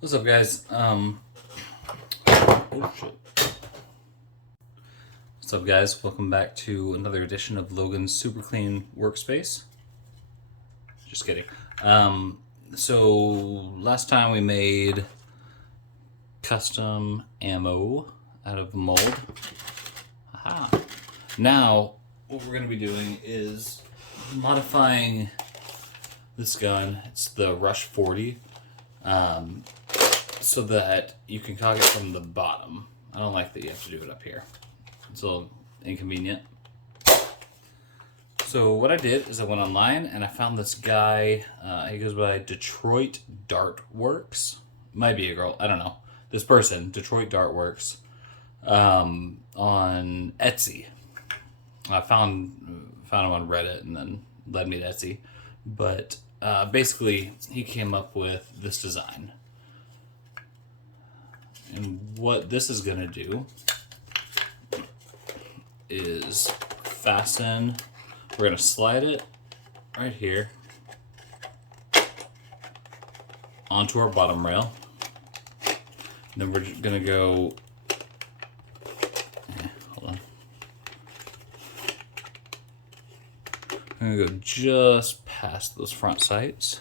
What's up, guys? Oh shit. What's up, guys? Welcome back to another edition of Logan's Super Clean Workspace. Just kidding. So last time we made custom ammo out of mold. Aha. Now, what we're going to be doing is modifying this gun. It's the Rush-40. So that you can cock it from the bottom. I don't like that you have to do it up here. It's a little inconvenient. So what I did is I went online and I found this guy. He goes by Detroit Dart Works. Might be a girl. I don't know. This person, Detroit Dart Works, on Etsy. I found him on Reddit and then led me to Etsy. But basically, he came up with this design. And what this is going to do is fasten, we're going to slide it right here onto our bottom rail. And then we're going to go, hold on. I'm going to go just past those front sights.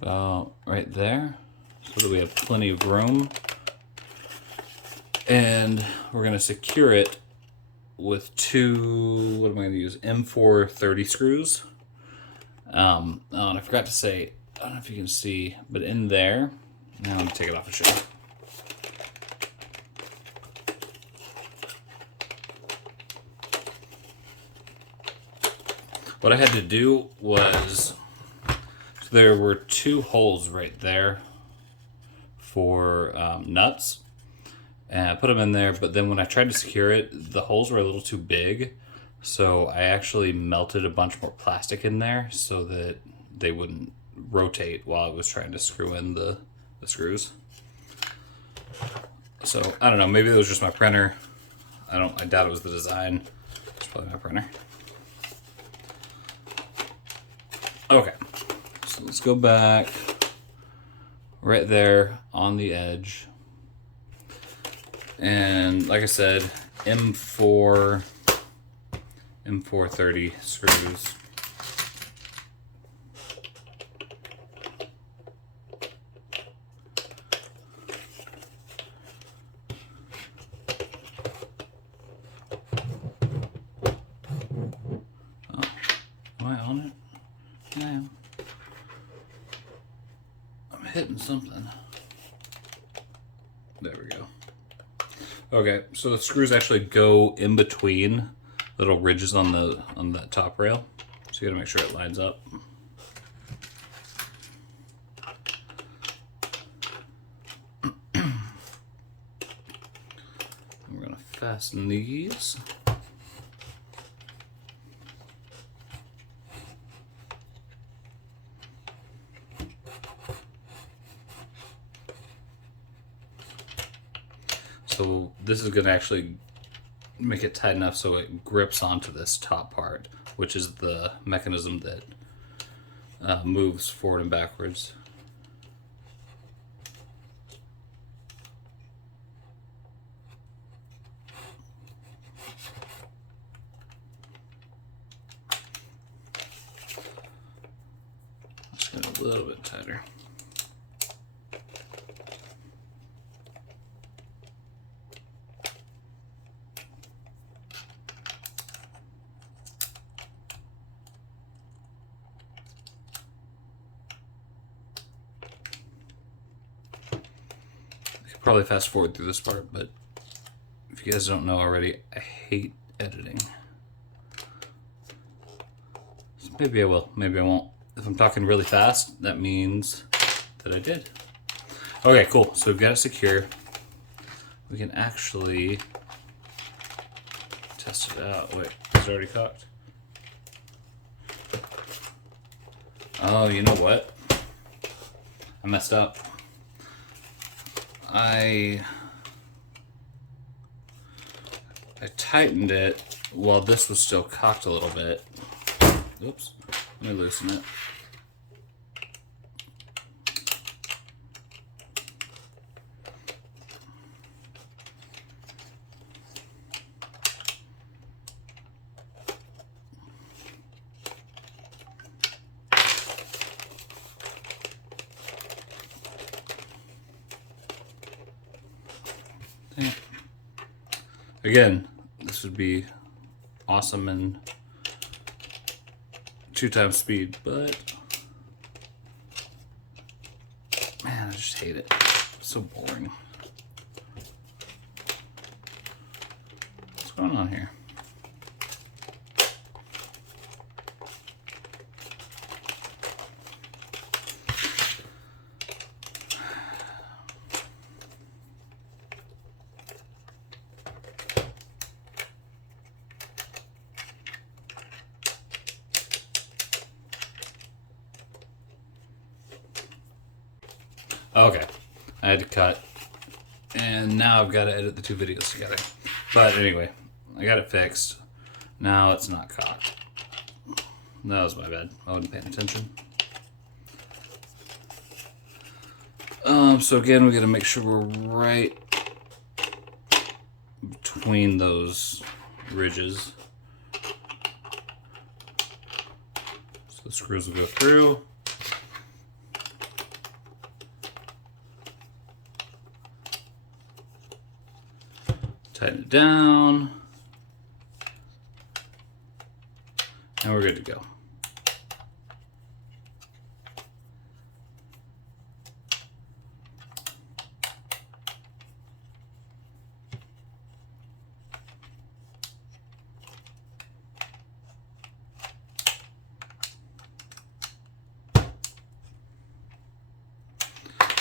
About right there, so that we have plenty of room. And we're going to secure it with two, what am I going to use? M430 screws. Oh, and I forgot to say, I don't know if you can see, but in there, now I'm going to take it off and show you. What I had to do was, there were two holes right there for nuts, and I put them in there, but then when I tried to secure it, the holes were a little too big, so I actually melted a bunch more plastic in there so that they wouldn't rotate while I was trying to screw in the screws. So I don't know, maybe it was just my printer. I doubt it was the design. It's probably my printer. Okay. So let's go back right there on the edge. And like I said, M430 screws. Oh, am I on it? Yeah, I am. Hitting something. There we go. Okay, so the screws actually go in between little ridges on that top rail. So you gotta make sure it lines up. We're gonna fasten these. So this is going to actually make it tight enough so it grips onto this top part, which is the mechanism that moves forward and backwards. Just get a little bit tighter. Probably fast forward through this part, but if you guys don't know already, I hate editing. So maybe I will, maybe I won't. If I'm talking really fast, that means that I did. Okay, cool. So we've got it secure. We can actually test it out. Wait, is it already cocked? Oh, you know what? I messed up. I tightened it while this was still cocked a little bit. Oops, let me loosen it. Yeah. Again, this would be awesome in 2x speed, but man, I just hate it. It's so boring. What's going on here? Okay, I had to cut, and now I've got to edit the two videos together. But anyway, I got it fixed. Now it's not cocked. That was my bad. I wasn't paying attention. So again, we got to make sure we're right between those ridges. So the screws will go through. Tighten it down, and we're good to go.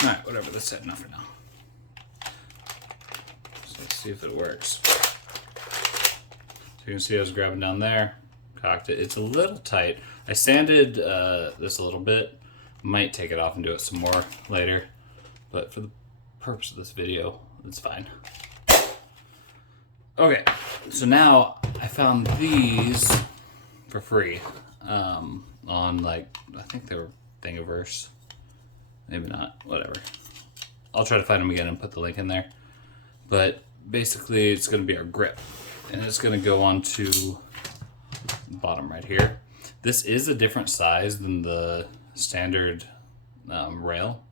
All right, whatever, that's set enough for now. Let's see if it works. So you can see I was grabbing down there, cocked it. It's a little tight. I sanded this a little bit. Might take it off and do it some more later, but for the purpose of this video, it's fine. Okay, so now I found these for free on, like, I think they were Thingiverse. Maybe not, whatever. I'll try to find them again and put the link in there. But basically, it's going to be our grip, and it's going to go onto the bottom right here. This is a different size than the standard rail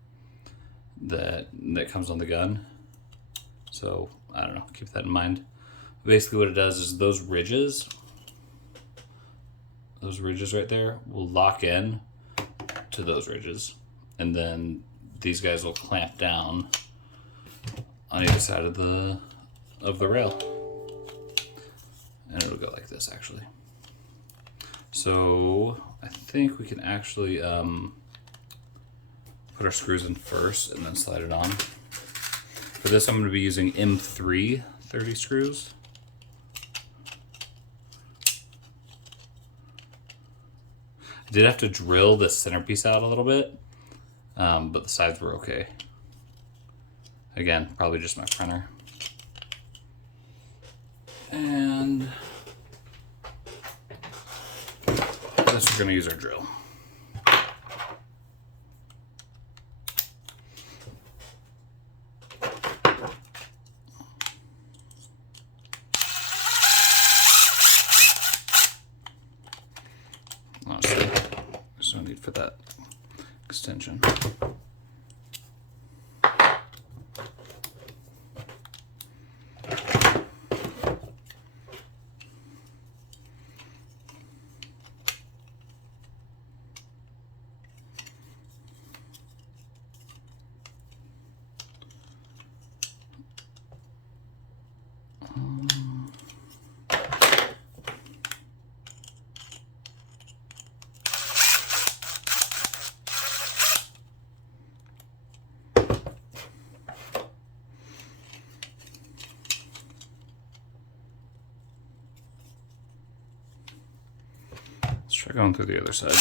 that comes on the gun. So, I don't know, keep that in mind. Basically, what it does is those ridges right there will lock in to those ridges, and then these guys will clamp down on either side of the rail, and it'll go like this actually. So I think we can actually put our screws in first and then slide it on. For this, I'm going to be using M3 30 screws. I did have to drill this centerpiece out a little bit, but the sides were okay. Again, probably just my printer. And this, we're going to use our drill. Honestly, there's no need for that extension. Let's try going through the other side.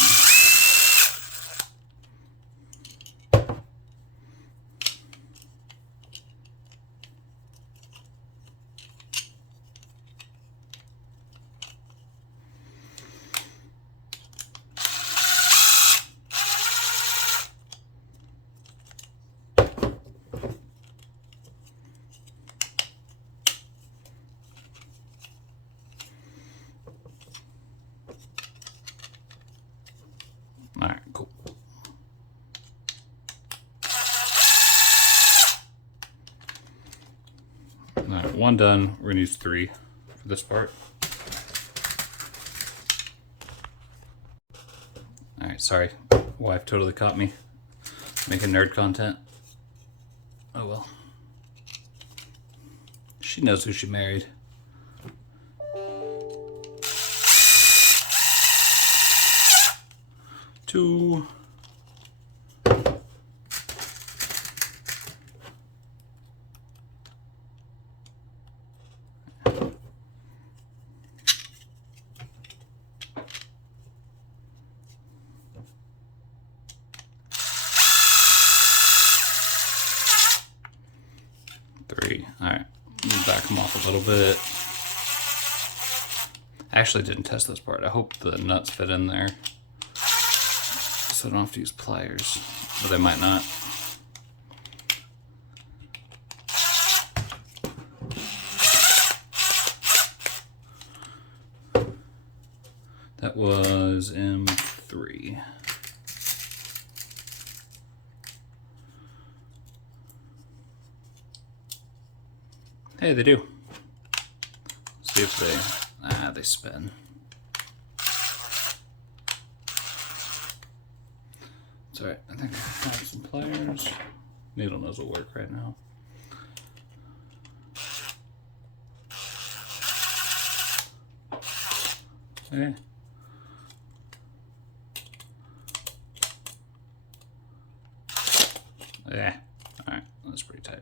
one done. We're gonna use 3 for this part. All right, sorry. Wife totally caught me making nerd content. Oh well. She knows who she married. Two. Three. Alright. Back them off a little bit. I actually didn't test this part. I hope the nuts fit in there, so I don't have to use pliers, but they might not. That was M3. Hey, they do. See if they spin. It's alright, I think I have some pliers. Needle nose will work right now. Okay. Yeah, alright, that's pretty tight.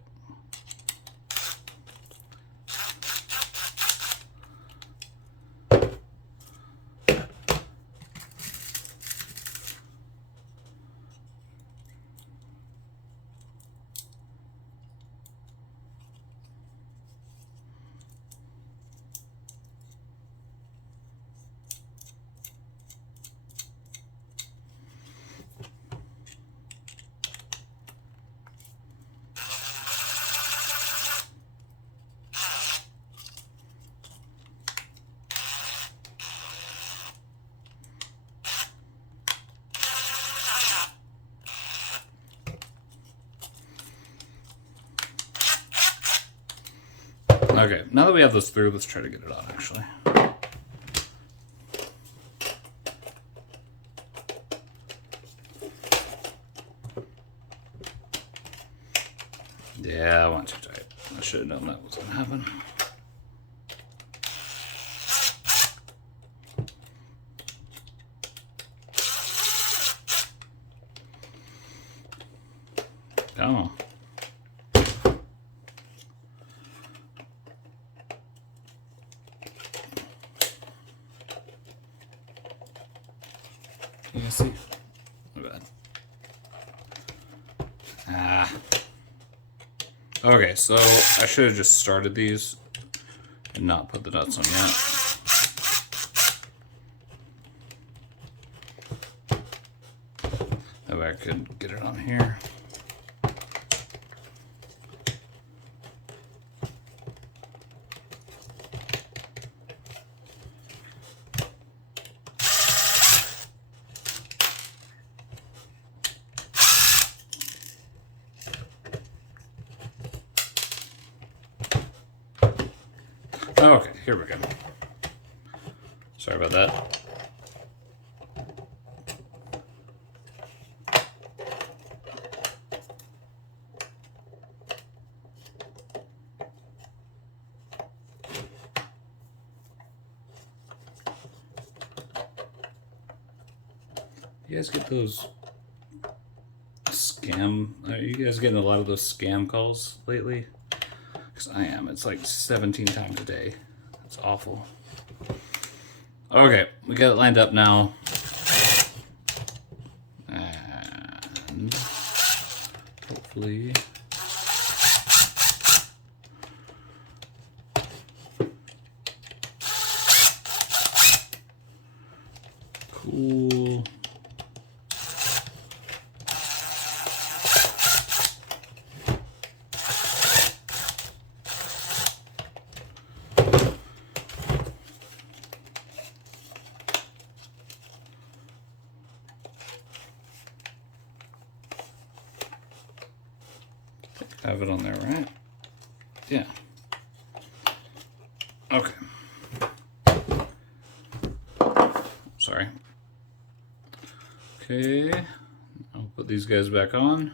Okay, now that we have this through, let's try to get it on actually. Yeah, I went too tight. I should have known that was gonna happen. Come on. You can see. Not bad. Ah. Okay, so I should have just started these and not put the nuts on yet. That way I could get it on here. Okay, here we go. Sorry about that. You guys get those scam? Are you guys getting a lot of those scam calls lately? Because I am. It's like 17 times a day. It's awful. Okay, we got it lined up now. And hopefully... Cool. Have it on there, right? Yeah. Okay. Sorry. Okay. I'll put these guys back on.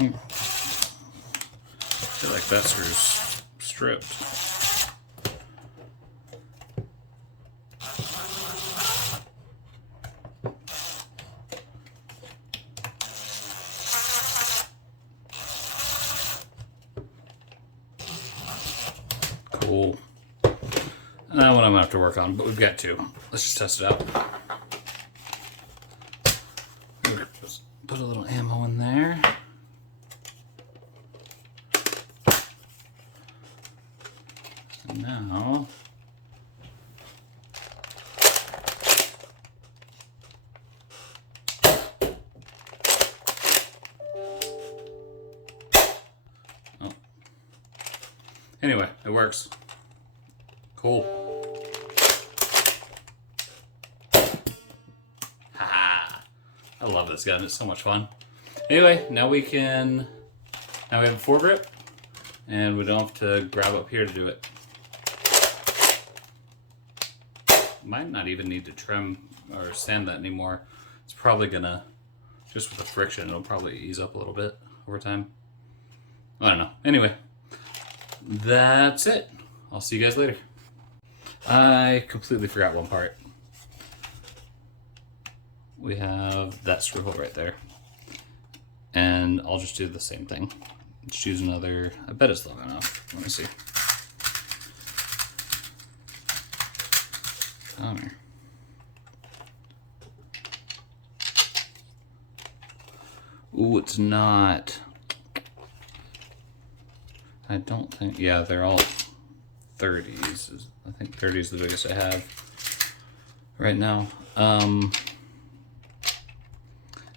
I feel like that screw's stripped. Cool. That one I'm gonna have to work on, but we've got two. Let's just test it out. Put a little ammo in there. And now, oh. Anyway, it works. Cool. Ha! I love this gun. It's so much fun. Anyway, now we have a foregrip, and we don't have to grab up here to do it. Might not even need to trim or sand that anymore. It's probably gonna, just with the friction, it'll probably ease up a little bit over time. I don't know. Anyway, that's it. I'll see you guys later. I completely forgot one part. We have that screw hole right there. And I'll just do the same thing. Just use another, I bet it's long enough. Let me see. Come here. Ooh, it's not. I don't think, yeah, they're all 30s. I think 30 is the biggest I have right now.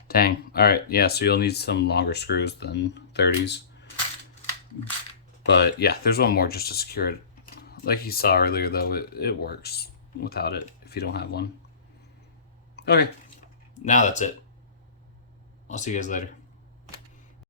Dang. All right, yeah, so you'll need some longer screws than 30s. But yeah, there's one more just to secure it. Like you saw earlier though, it works without it if you don't have one. Okay, now that's it. I'll see you guys later.